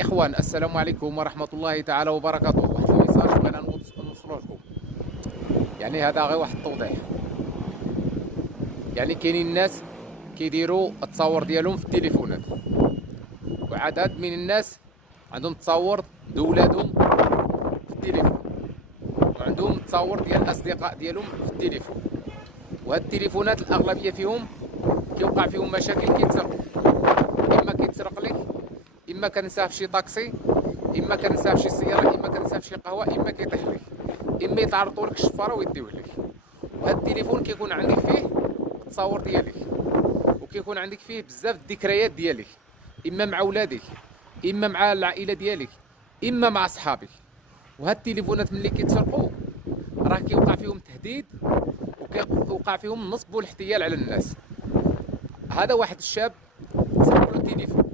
اخوان، السلام عليكم ورحمه الله تعالى وبركاته. واحد الميساج بغينا نوصلوا لكم. يعني هذا غير واحد التوضيح. يعني كاينين الناس كيديروا التصاور ديالهم في التليفونات، وعدد من الناس عندهم تصاور دولادهم في التليفون، وعندهم التصاور ديال الاصدقاء ديالهم في التليفون. وهاد التليفونات الاغلبيه فيهم كيوقع فيهم مشاكل، كيتسرقوا. اما كيتسرق لك، اما كنساه في شي طاكسي، اما كنساه في شي سياره، اما كنساه في شي قهوه، اما كيطيح لك، اما يتعرضوا لك الشفاره ويديوه لك. وهذا التليفون كيكون عندك فيه التصاور ديالك، وكيكون عندك فيه بزاف الذكريات ديالك، اما مع ولادك، اما مع العائله ديالك، اما مع صحابك. وهاد التليفونات ملي كيتسرقوا راه كيوقع فيهم تهديد، وكيوقع فيهم النصب والاحتيال على الناس. هذا واحد الشاب تسرق له تليفون،